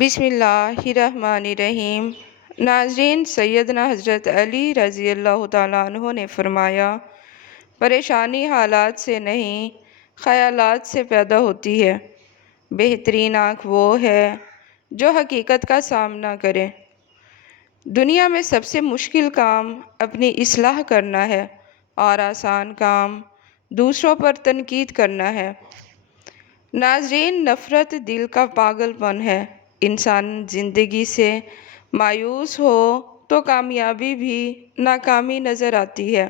بسم اللہ الرحمن الرحیم۔ ناظرین، سیدنا حضرت علی رضی اللہ تعالیٰ عنہ نے فرمایا، پریشانی حالات سے نہیں خیالات سے پیدا ہوتی ہے۔ بہترین آنکھ وہ ہے جو حقیقت کا سامنا کرے۔ دنیا میں سب سے مشکل کام اپنی اصلاح کرنا ہے اور آسان کام دوسروں پر تنقید کرنا ہے۔ ناظرین، نفرت دل کا پاگل پن ہے۔ انسان زندگی سے مایوس ہو تو کامیابی بھی ناکامی نظر آتی ہے۔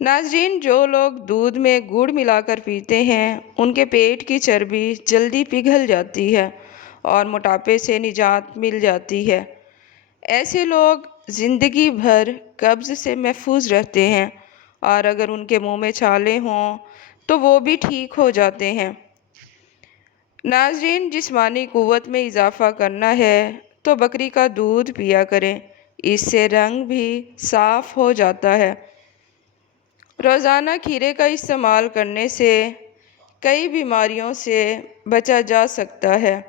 ناظرین، جو لوگ دودھ میں گڑ ملا کر پیتے ہیں ان کے پیٹ کی چربی جلدی پگھل جاتی ہے اور موٹاپے سے نجات مل جاتی ہے۔ ایسے لوگ زندگی بھر قبض سے محفوظ رہتے ہیں اور اگر ان کے منہ میں چھالے ہوں تو وہ بھی ٹھیک ہو جاتے ہیں۔ ناظرین، جسمانی قوت میں اضافہ کرنا ہے تو بکری کا دودھ پیا کریں، اس سے رنگ بھی صاف ہو جاتا ہے۔ روزانہ کھیرے کا استعمال کرنے سے کئی بیماریوں سے بچا جا سکتا ہے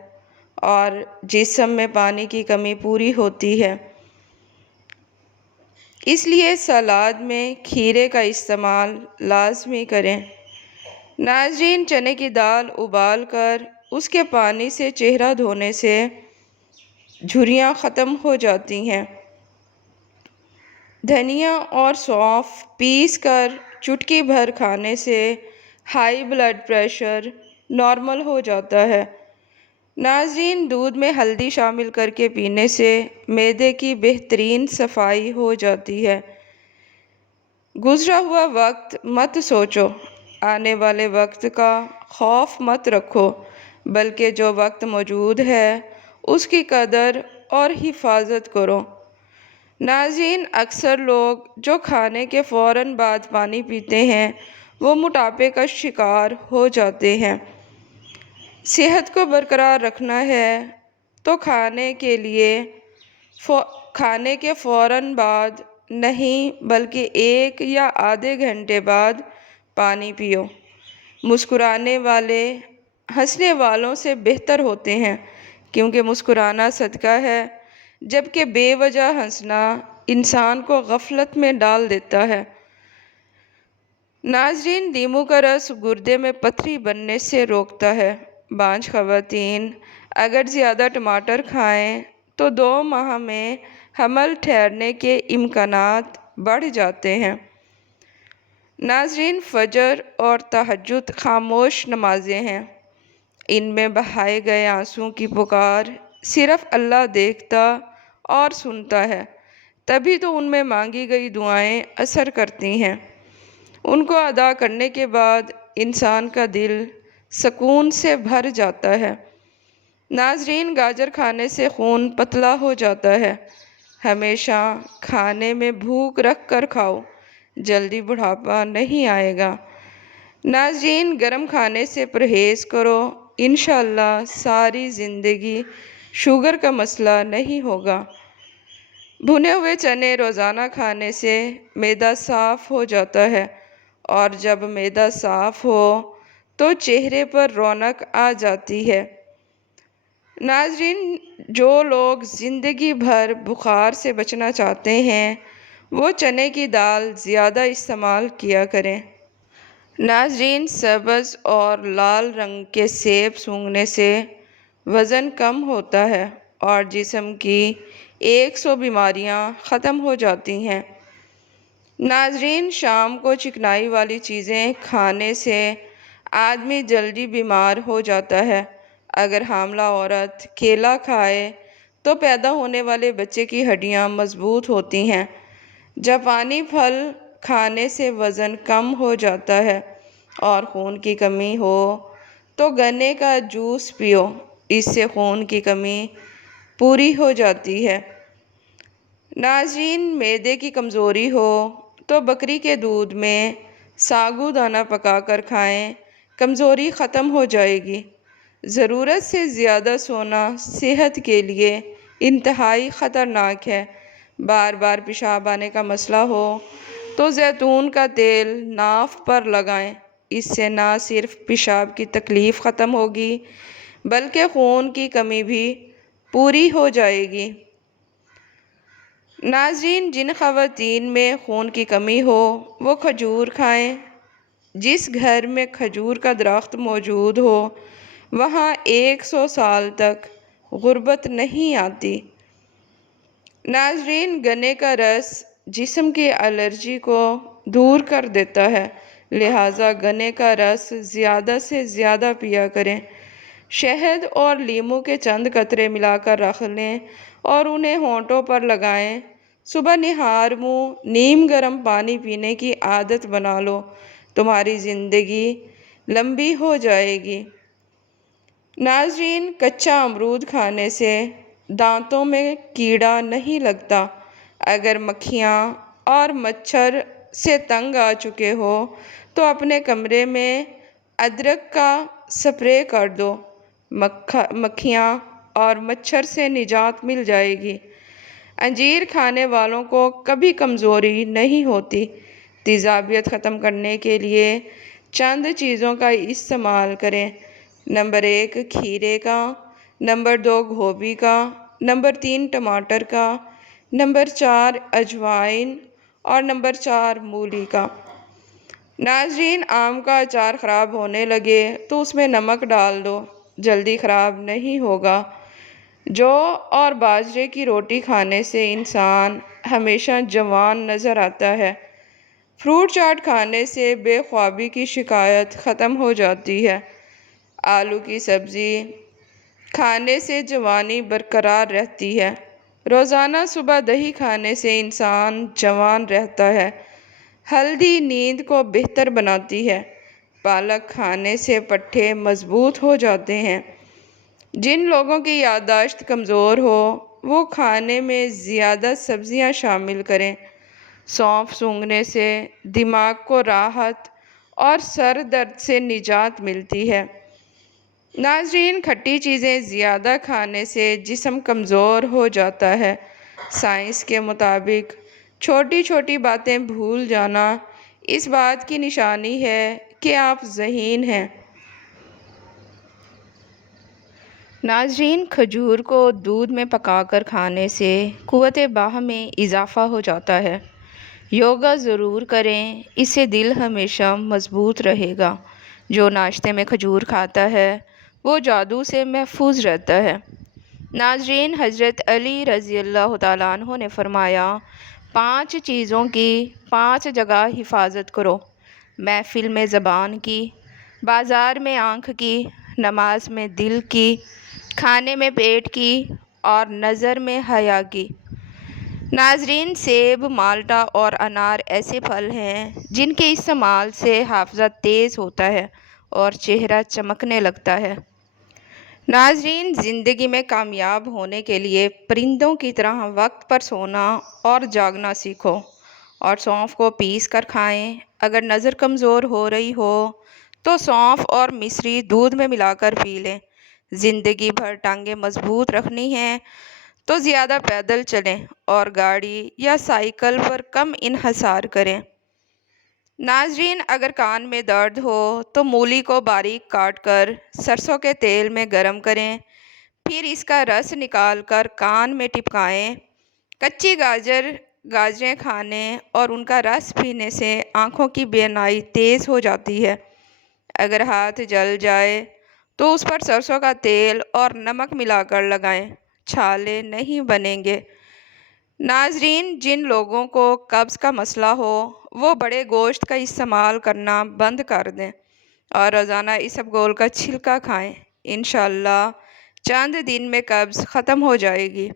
اور جسم میں پانی کی کمی پوری ہوتی ہے۔ اس لیے سلاد میں کھیرے کا استعمال لازمی کریں۔ ناظرین، چنے کی دال ابال کر اس کے پانی سے چہرہ دھونے سے جھریاں ختم ہو جاتی ہیں۔ دھنیا اور سونف پیس کر چٹکی بھر کھانے سے ہائی بلڈ پریشر نارمل ہو جاتا ہے۔ ناظرین، دودھ میں ہلدی شامل کر کے پینے سے معدے کی بہترین صفائی ہو جاتی ہے۔ گزرا ہوا وقت مت سوچو، آنے والے وقت کا خوف مت رکھو، بلکہ جو وقت موجود ہے اس کی قدر اور حفاظت کرو۔ ناظرین، اکثر لوگ جو کھانے کے فوراً بعد پانی پیتے ہیں وہ موٹاپے کا شکار ہو جاتے ہیں۔ صحت کو برقرار رکھنا ہے تو کھانے کے فوراً بعد نہیں بلکہ 1 یا آدھے گھنٹے بعد پانی پیو۔ مسکرانے والے ہنسنے والوں سے بہتر ہوتے ہیں کیونکہ مسکرانا صدقہ ہے، جبکہ بے وجہ ہنسنا انسان کو غفلت میں ڈال دیتا ہے۔ ناظرین، لیموں کا رس گردے میں پتھری بننے سے روکتا ہے۔ بانجھ خواتین اگر زیادہ ٹماٹر کھائیں تو 2 ماہ میں حمل ٹھہرنے کے امکانات بڑھ جاتے ہیں۔ ناظرین، فجر اور تہجد خاموش نمازیں ہیں۔ ان میں بہائے گئے آنسوں کی پکار صرف اللہ دیکھتا اور سنتا ہے، تبھی تو ان میں مانگی گئی دعائیں اثر کرتی ہیں۔ ان کو ادا کرنے کے بعد انسان کا دل سکون سے بھر جاتا ہے۔ ناظرین، گاجر کھانے سے خون پتلا ہو جاتا ہے۔ ہمیشہ کھانے میں بھوک رکھ کر کھاؤ، جلدی بڑھاپا نہیں آئے گا۔ ناظرین، گرم کھانے سے پرہیز کرو، انشاءاللہ ساری زندگی شوگر کا مسئلہ نہیں ہوگا۔ بھنے ہوئے چنے روزانہ کھانے سے معدہ صاف ہو جاتا ہے اور جب معدہ صاف ہو تو چہرے پر رونق آ جاتی ہے۔ ناظرین، جو لوگ زندگی بھر بخار سے بچنا چاہتے ہیں وہ چنے کی دال زیادہ استعمال کیا کریں۔ ناظرین، سبز اور لال رنگ کے سیب سونگھنے سے وزن کم ہوتا ہے اور جسم کی 100 بیماریاں ختم ہو جاتی ہیں۔ ناظرین، شام کو چکنائی والی چیزیں کھانے سے آدمی جلدی بیمار ہو جاتا ہے۔ اگر حاملہ عورت کیلا کھائے تو پیدا ہونے والے بچے کی ہڈیاں مضبوط ہوتی ہیں۔ جاپانی پھل کھانے سے وزن کم ہو جاتا ہے اور خون کی کمی ہو تو گنے کا جوس پیو، اس سے خون کی کمی پوری ہو جاتی ہے۔ ناظرین، معدے کی کمزوری ہو تو بکری کے دودھ میں ساگو دانہ پکا کر کھائیں، کمزوری ختم ہو جائے گی۔ ضرورت سے زیادہ سونا صحت کے لیے انتہائی خطرناک ہے۔ بار بار پیشاب آنے کا مسئلہ ہو تو زیتون کا تیل ناف پر لگائیں، اس سے نہ صرف پیشاب کی تکلیف ختم ہوگی بلکہ خون کی کمی بھی پوری ہو جائے گی۔ ناظرین، جن خواتین میں خون کی کمی ہو وہ کھجور کھائیں۔ جس گھر میں کھجور کا درخت موجود ہو وہاں 100 سال تک غربت نہیں آتی۔ ناظرین، گنے کا رس جسم کی الرجی کو دور کر دیتا ہے، لہٰذا گنے کا رس زیادہ سے زیادہ پیا کریں۔ شہد اور لیموں کے چند قطرے ملا کر رکھ لیں اور انہیں ہونٹوں پر لگائیں۔ صبح نہار منہ نیم گرم پانی پینے کی عادت بنا لو، تمہاری زندگی لمبی ہو جائے گی۔ ناظرین، کچا امرود کھانے سے دانتوں میں کیڑا نہیں لگتا۔ اگر مکھیاں اور مچھر سے تنگ آ چکے ہو تو اپنے کمرے میں ادرک کا سپرے کر دو، مکھیاں اور مچھر سے نجات مل جائے گی۔ انجیر کھانے والوں کو کبھی کمزوری نہیں ہوتی۔ تیزابیت ختم کرنے کے لیے چند چیزوں کا استعمال کریں۔ نمبر 1 کھیرے کا، نمبر 2 گوبھی کا، نمبر 3 ٹماٹر کا، نمبر 4 اجوائن اور نمبر 4 مولی کا۔ ناظرین، آم کا اچار خراب ہونے لگے تو اس میں نمک ڈال دو، جلدی خراب نہیں ہوگا۔ جو اور باجرے کی روٹی کھانے سے انسان ہمیشہ جوان نظر آتا ہے۔ فروٹ چاٹ کھانے سے بے خوابی کی شکایت ختم ہو جاتی ہے۔ آلو کی سبزی کھانے سے جوانی برقرار رہتی ہے۔ روزانہ صبح دہی کھانے سے انسان جوان رہتا ہے۔ ہلدی نیند کو بہتر بناتی ہے۔ پالک کھانے سے پٹھے مضبوط ہو جاتے ہیں۔ جن لوگوں کی یادداشت کمزور ہو وہ کھانے میں زیادہ سبزیاں شامل کریں۔ سونف سونگھنے سے دماغ کو راحت اور سر درد سے نجات ملتی ہے۔ ناظرین، کھٹی چیزیں زیادہ کھانے سے جسم کمزور ہو جاتا ہے۔ سائنس کے مطابق چھوٹی چھوٹی باتیں بھول جانا اس بات کی نشانی ہے کہ آپ ذہین ہیں۔ ناظرین، کھجور کو دودھ میں پکا کر کھانے سے قوت باہ میں اضافہ ہو جاتا ہے۔ یوگا ضرور کریں، اس سے دل ہمیشہ مضبوط رہے گا۔ جو ناشتے میں کھجور کھاتا ہے وہ جادو سے محفوظ رہتا ہے۔ ناظرین، حضرت علی رضی اللہ تعالیٰ عنہ نے فرمایا، 5 چیزوں کی 5 جگہ حفاظت کرو، محفل میں زبان کی، بازار میں آنکھ کی، نماز میں دل کی، کھانے میں پیٹ کی اور نظر میں حیا کی۔ ناظرین، سیب، مالٹا اور انار ایسے پھل ہیں جن کے استعمال سے حافظہ تیز ہوتا ہے اور چہرہ چمکنے لگتا ہے۔ ناظرین، زندگی میں کامیاب ہونے کے لیے پرندوں کی طرح وقت پر سونا اور جاگنا سیکھو اور سونف کو پیس کر کھائیں۔ اگر نظر کمزور ہو رہی ہو تو سونف اور مصری دودھ میں ملا کر پی لیں۔ زندگی بھر ٹانگیں مضبوط رکھنی ہیں تو زیادہ پیدل چلیں اور گاڑی یا سائیکل پر کم انحصار کریں۔ ناظرین، اگر کان میں درد ہو تو مولی کو باریک کاٹ کر سرسوں کے تیل میں گرم کریں، پھر اس کا رس نکال کر کان میں ٹپکائیں۔ کچی گاجریں کھانے اور ان کا رس پینے سے آنکھوں کی بینائی تیز ہو جاتی ہے۔ اگر ہاتھ جل جائے تو اس پر سرسوں کا تیل اور نمک ملا کر لگائیں، چھالے نہیں بنیں گے۔ ناظرین، جن لوگوں کو قبض کا مسئلہ ہو وہ بڑے گوشت کا استعمال کرنا بند کر دیں اور روزانہ اسبگول کا چھلکا کھائیں۔ انشاءاللہ چند دن میں قبض ختم ہو جائے گی۔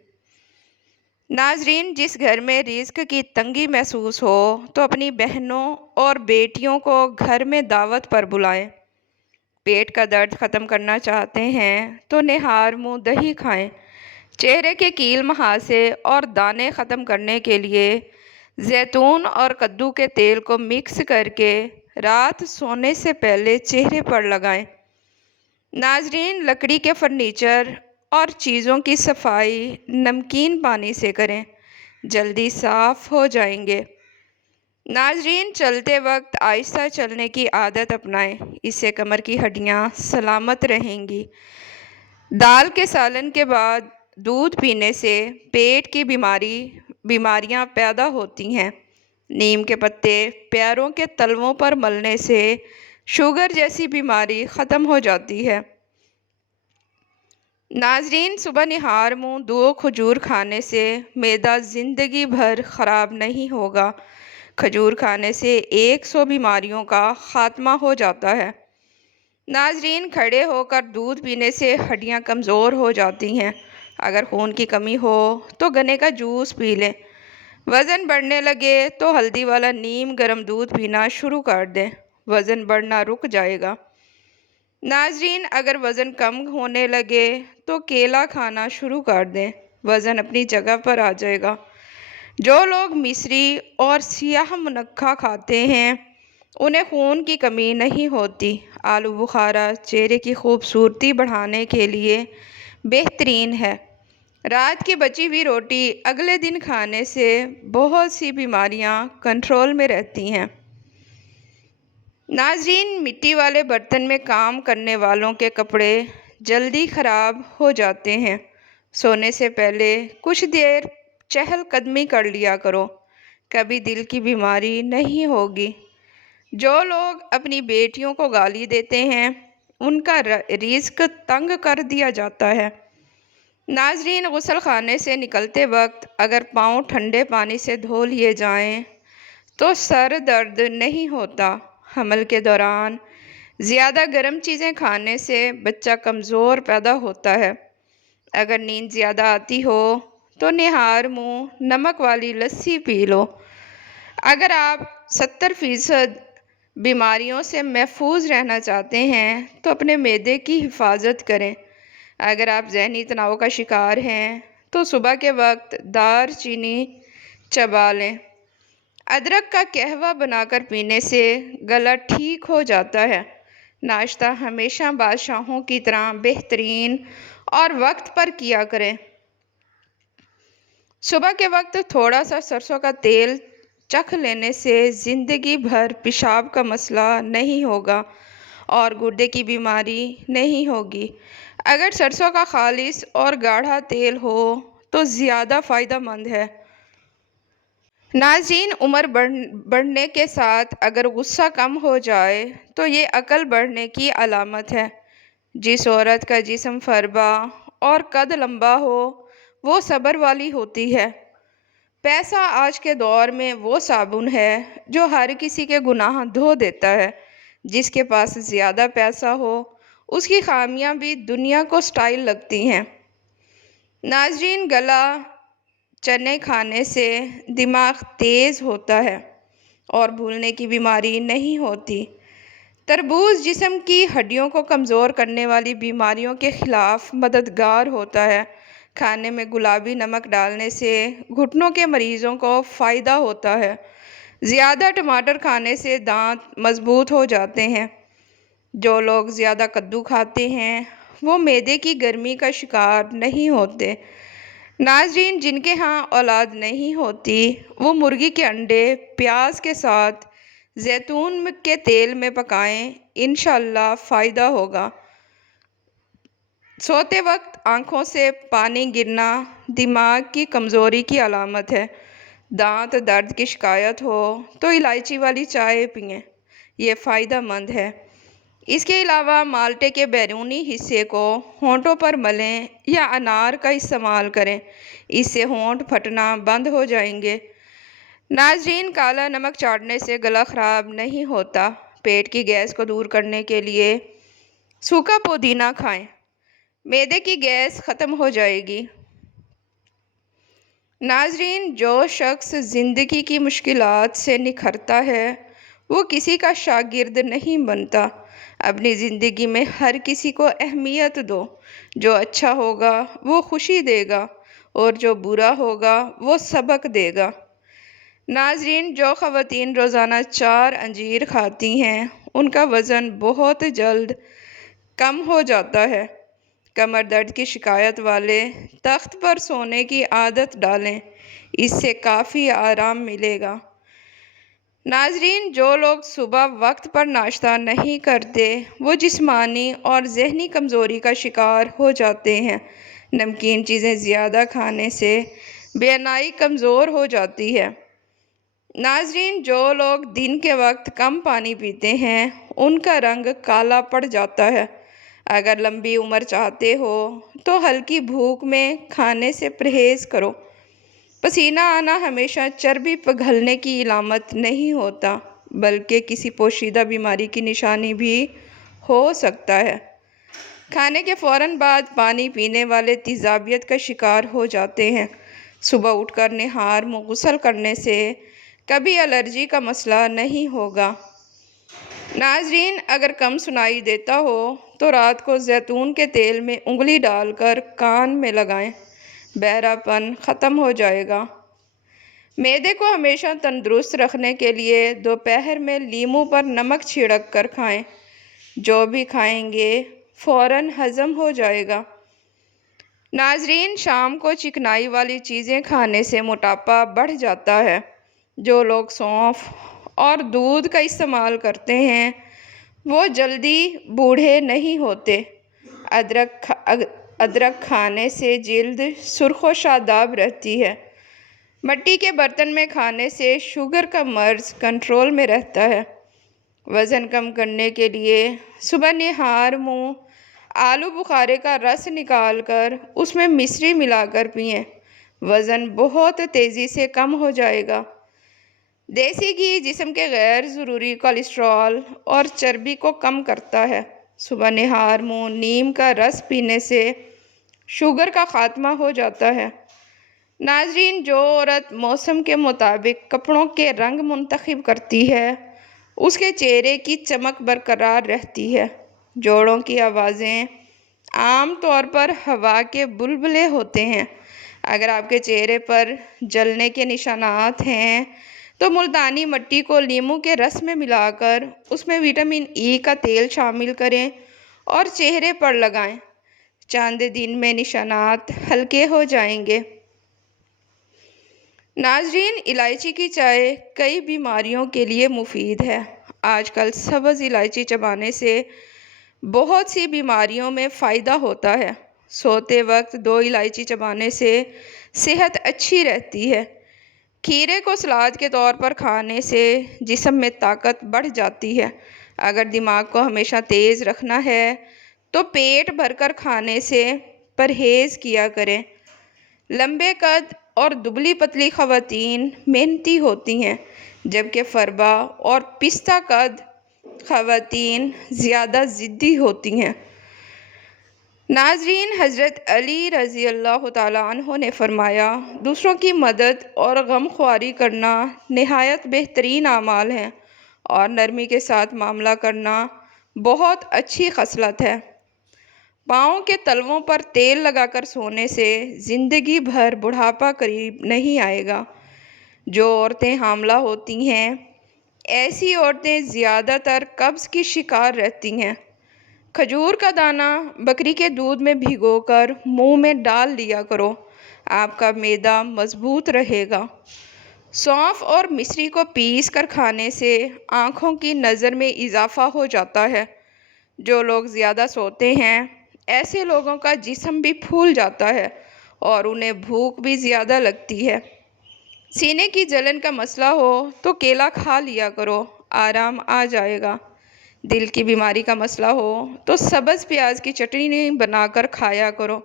ناظرین، جس گھر میں رزق کی تنگی محسوس ہو تو اپنی بہنوں اور بیٹیوں کو گھر میں دعوت پر بلائیں۔ پیٹ کا درد ختم کرنا چاہتے ہیں تو نہار منہ دہی کھائیں۔ چہرے کے کیل مہاسے اور دانے ختم کرنے کے لیے زیتون اور کدو کے تیل کو مکس کر کے رات سونے سے پہلے چہرے پر لگائیں۔ ناظرین، لکڑی کے فرنیچر اور چیزوں کی صفائی نمکین پانی سے کریں، جلدی صاف ہو جائیں گے۔ ناظرین، چلتے وقت آہستہ چلنے کی عادت اپنائیں، اس سے کمر کی ہڈیاں سلامت رہیں گی۔ دال کے سالن کے بعد دودھ پینے سے پیٹ کی بیماریاں پیدا ہوتی ہیں۔ نیم کے پتے پیروں کے تلووں پر ملنے سے شوگر جیسی بیماری ختم ہو جاتی ہے۔ ناظرین، صبح نہار منہ 2 کھجور کھانے سے معدہ زندگی بھر خراب نہیں ہوگا۔ کھجور کھانے سے 100 بیماریوں کا خاتمہ ہو جاتا ہے۔ ناظرین، کھڑے ہو کر دودھ پینے سے ہڈیاں کمزور ہو جاتی ہیں۔ اگر خون کی کمی ہو تو گنے کا جوس پی لیں۔ وزن بڑھنے لگے تو ہلدی والا نیم گرم دودھ پینا شروع کر دیں، وزن بڑھنا رک جائے گا۔ ناظرین، اگر وزن کم ہونے لگے تو کیلا کھانا شروع کر دیں، وزن اپنی جگہ پر آ جائے گا۔ جو لوگ مصری اور سیاہ منقع کھاتے ہیں انہیں خون کی کمی نہیں ہوتی۔ آلو بخارا چہرے کی خوبصورتی بڑھانے کے لیے بہترین ہے۔ رات کی بچی ہوئی روٹی اگلے دن کھانے سے بہت سی بیماریاں کنٹرول میں رہتی ہیں۔ ناظرین، مٹی والے برتن میں کام کرنے والوں کے کپڑے جلدی خراب ہو جاتے ہیں۔ سونے سے پہلے کچھ دیر چہل قدمی کر لیا کرو، کبھی دل کی بیماری نہیں ہوگی۔ جو لوگ اپنی بیٹیوں کو گالی دیتے ہیں ان کا رزق تنگ کر دیا جاتا ہے۔ ناظرین، غسل خانے سے نکلتے وقت اگر پاؤں ٹھنڈے پانی سے دھو لیے جائیں تو سر درد نہیں ہوتا۔ حمل کے دوران زیادہ گرم چیزیں کھانے سے بچہ کمزور پیدا ہوتا ہے۔ اگر نیند زیادہ آتی ہو تو نہار منہ نمک والی لسی پی لو۔ اگر آپ 70% بیماریوں سے محفوظ رہنا چاہتے ہیں تو اپنے معدے کی حفاظت کریں۔ اگر آپ ذہنی تناؤ کا شکار ہیں تو صبح کے وقت دار چینی چبا لیں۔ ادرک کا قہوہ بنا کر پینے سے گلا ٹھیک ہو جاتا ہے۔ ناشتہ ہمیشہ بادشاہوں کی طرح بہترین اور وقت پر کیا کریں۔ صبح کے وقت تھوڑا سا سرسوں کا تیل چکھ لینے سے زندگی بھر پیشاب کا مسئلہ نہیں ہوگا اور گردے کی بیماری نہیں ہوگی۔ اگر سرسوں کا خالص اور گاڑھا تیل ہو تو زیادہ فائدہ مند ہے۔ ناظرین، عمر بڑھنے کے ساتھ اگر غصہ کم ہو جائے تو یہ عقل بڑھنے کی علامت ہے۔ جس عورت کا جسم فربا اور قد لمبا ہو وہ صبر والی ہوتی ہے۔ پیسہ آج کے دور میں وہ صابن ہے جو ہر کسی کے گناہ دھو دیتا ہے۔ جس کے پاس زیادہ پیسہ ہو اس کی خامیاں بھی دنیا کو سٹائل لگتی ہیں۔ ناظرین، گلا چنے کھانے سے دماغ تیز ہوتا ہے اور بھولنے کی بیماری نہیں ہوتی۔ تربوز جسم کی ہڈیوں کو کمزور کرنے والی بیماریوں کے خلاف مددگار ہوتا ہے۔ کھانے میں گلابی نمک ڈالنے سے گھٹنوں کے مریضوں کو فائدہ ہوتا ہے۔ زیادہ ٹماٹر کھانے سے دانت مضبوط ہو جاتے ہیں۔ جو لوگ زیادہ کدو کھاتے ہیں وہ معدے کی گرمی کا شکار نہیں ہوتے۔ ناظرین، جن کے ہاں اولاد نہیں ہوتی وہ مرغی کے انڈے پیاز کے ساتھ زیتون کے تیل میں پکائیں، انشاءاللہ فائدہ ہوگا۔ سوتے وقت آنکھوں سے پانی گرنا دماغ کی کمزوری کی علامت ہے۔ دانت درد کی شکایت ہو تو الائچی والی چائے پئیں، یہ فائدہ مند ہے۔ اس کے علاوہ مالٹے کے بیرونی حصے کو ہونٹوں پر ملیں یا انار کا استعمال کریں، اس سے ہونٹ پھٹنا بند ہو جائیں گے۔ ناظرین، کالا نمک چاٹنے سے گلا خراب نہیں ہوتا۔ پیٹ کی گیس کو دور کرنے کے لیے سوکھا پودینہ کھائیں، معدے کی گیس ختم ہو جائے گی۔ ناظرین، جو شخص زندگی کی مشکلات سے نکھرتا ہے وہ کسی کا شاگرد نہیں بنتا۔ اپنی زندگی میں ہر کسی کو اہمیت دو۔ جو اچھا ہوگا وہ خوشی دے گا اور جو برا ہوگا وہ سبق دے گا۔ ناظرین، جو خواتین روزانہ 4 انجیر کھاتی ہیں ان کا وزن بہت جلد کم ہو جاتا ہے۔ کمر درد کی شکایت والے تخت پر سونے کی عادت ڈالیں، اس سے کافی آرام ملے گا۔ ناظرین، جو لوگ صبح وقت پر ناشتہ نہیں کرتے وہ جسمانی اور ذہنی کمزوری کا شکار ہو جاتے ہیں۔ نمکین چیزیں زیادہ کھانے سے بینائی کمزور ہو جاتی ہے۔ ناظرین، جو لوگ دن کے وقت کم پانی پیتے ہیں ان کا رنگ کالا پڑ جاتا ہے۔ اگر لمبی عمر چاہتے ہو تو ہلکی بھوک میں کھانے سے پرہیز کرو۔ پسینہ آنا ہمیشہ چربی پگھلنے کی علامت نہیں ہوتا، بلکہ کسی پوشیدہ بیماری کی نشانی بھی ہو سکتا ہے۔ کھانے کے فوراً بعد پانی پینے والے تیزابیت کا شکار ہو جاتے ہیں۔ صبح اٹھ کر نہار منہ غسل کرنے سے کبھی الرجی کا مسئلہ نہیں ہوگا۔ ناظرین، اگر کم سنائی دیتا ہو تو رات کو زیتون کے تیل میں انگلی ڈال کر کان میں لگائیں، بہرا پن ختم ہو جائے گا۔ معدے کو ہمیشہ تندرست رکھنے کے لیے دوپہر میں لیموں پر نمک چھڑک کر کھائیں۔ جو بھی کھائیں گے فوراً ہضم ہو جائے گا۔ ناظرین، شام کو چکنائی والی چیزیں کھانے سے موٹاپا بڑھ جاتا ہے۔ جو لوگ سونف اور دودھ کا استعمال کرتے ہیں وہ جلدی بوڑھے نہیں ہوتے۔ ادرک کھانے سے جلد سرخ و شاداب رہتی ہے۔ مٹی کے برتن میں کھانے سے شوگر کا مرض کنٹرول میں رہتا ہے۔ وزن کم کرنے کے لیے صبح نہار منہ آلو بخارے کا رس نکال کر اس میں مصری ملا کر پئیں، وزن بہت تیزی سے کم ہو جائے گا۔ دیسی گھی جسم کے غیر ضروری کولیسٹرول اور چربی کو کم کرتا ہے۔ صبح نہار منہ نیم کا رس پینے سے شوگر کا خاتمہ ہو جاتا ہے۔ ناظرین، جو عورت موسم کے مطابق کپڑوں کے رنگ منتخب کرتی ہے اس کے چہرے کی چمک برقرار رہتی ہے۔ جوڑوں کی آوازیں عام طور پر ہوا کے بلبلے ہوتے ہیں۔ اگر آپ کے چہرے پر جلنے کے نشانات ہیں تو ملتانی مٹی کو لیموں کے رس میں ملا کر اس میں وٹامن ای کا تیل شامل کریں اور چہرے پر لگائیں۔ چند دن میں نشانات ہلکے ہو جائیں گے۔ ناظرین، الائچی کی چائے کئی بیماریوں کے لیے مفید ہے۔ آج کل سبز الائچی چبانے سے بہت سی بیماریوں میں فائدہ ہوتا ہے۔ سوتے وقت 2 الائچی چبانے سے صحت اچھی رہتی ہے۔ کھیرے کو سلاد کے طور پر کھانے سے جسم میں طاقت بڑھ جاتی ہے۔ اگر دماغ کو ہمیشہ تیز رکھنا ہے تو پیٹ بھر کر کھانے سے پرہیز کیا کریں۔ لمبے قد اور دبلی پتلی خواتین محنتی ہوتی ہیں، جبکہ فربا اور پستہ قد خواتین زیادہ ضدی ہوتی ہیں۔ ناظرین، حضرت علی رضی اللہ تعالیٰ عنہ نے فرمایا، دوسروں کی مدد اور غم خواری کرنا نہایت بہترین اعمال ہیں اور نرمی کے ساتھ معاملہ کرنا بہت اچھی خصلت ہے۔ پاؤں کے تلووں پر تیل لگا کر سونے سے زندگی بھر بڑھاپا قریب نہیں آئے گا۔ جو عورتیں حاملہ ہوتی ہیں ایسی عورتیں زیادہ تر قبض کی شکار رہتی ہیں۔ کھجور کا دانہ بکری کے دودھ میں بھگو کر منہ میں ڈال لیا کرو، آپ کا معدہ مضبوط رہے گا۔ سونف اور مصری کو پیس کر کھانے سے آنکھوں کی نظر میں اضافہ ہو جاتا ہے۔ جو لوگ زیادہ سوتے ہیں ایسے لوگوں کا جسم بھی پھول جاتا ہے اور انہیں بھوک بھی زیادہ لگتی ہے۔ سینے کی جلن کا مسئلہ ہو تو کیلا کھا لیا کرو، آرام آ جائے گا۔ دل کی بیماری کا مسئلہ ہو تو سبز پیاز کی چٹنی بنا کر کھایا کرو۔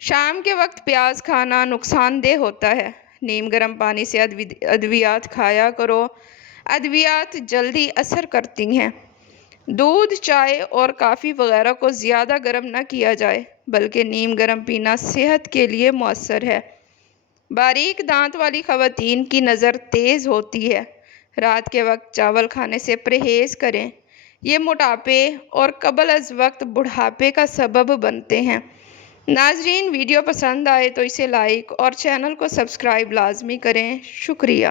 شام کے وقت پیاز کھانا نقصان دہ ہوتا ہے۔ نیم گرم پانی سے ادویات کھایا کرو، ادویات جلدی اثر کرتی ہیں۔ دودھ، چائے اور کافی وغیرہ کو زیادہ گرم نہ کیا جائے، بلکہ نیم گرم پینا صحت کے لیے مؤثر ہے۔ باریک دانت والی خواتین کی نظر تیز ہوتی ہے۔ رات کے وقت چاول کھانے سے پرہیز کریں، یہ موٹاپے اور قبل از وقت بڑھاپے کا سبب بنتے ہیں۔ ناظرین، ویڈیو پسند آئے تو اسے لائک اور چینل کو سبسکرائب لازمی کریں۔ شکریہ۔